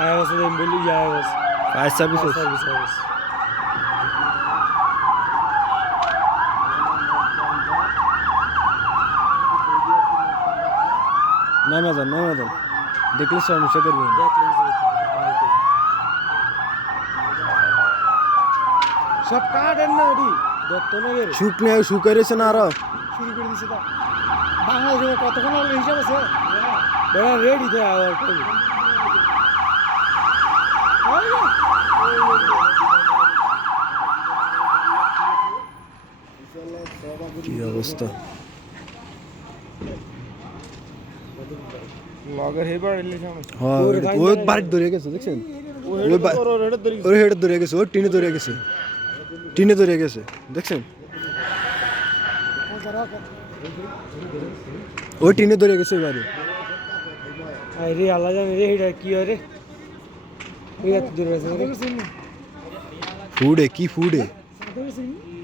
I was in Bulli, yeah, I was. Fire services. Fire service, I was. Namazan, Namazan. Dekli Swami Shakar Bhai. Dekli সব card না ওটি দত্তনগরে শুক নেই শুকারেছে না আরো শুরু করে দিছে তা বাংলাদেশে কতক্ষণ হিসাব আছে বেড়া রেডি দেয় কি অবস্থা হ্যাঁ, ধরে গেছে দেখছেন ওই হেড ধরে গেছে ওই টিনে ধরে গেছে টিনে ধরে গেছে দেখছেন ওই টিনে ধরে গেছে এবারে আরে আল্লাহ জানে রে এটা কি রে ফুডে কি ফুডে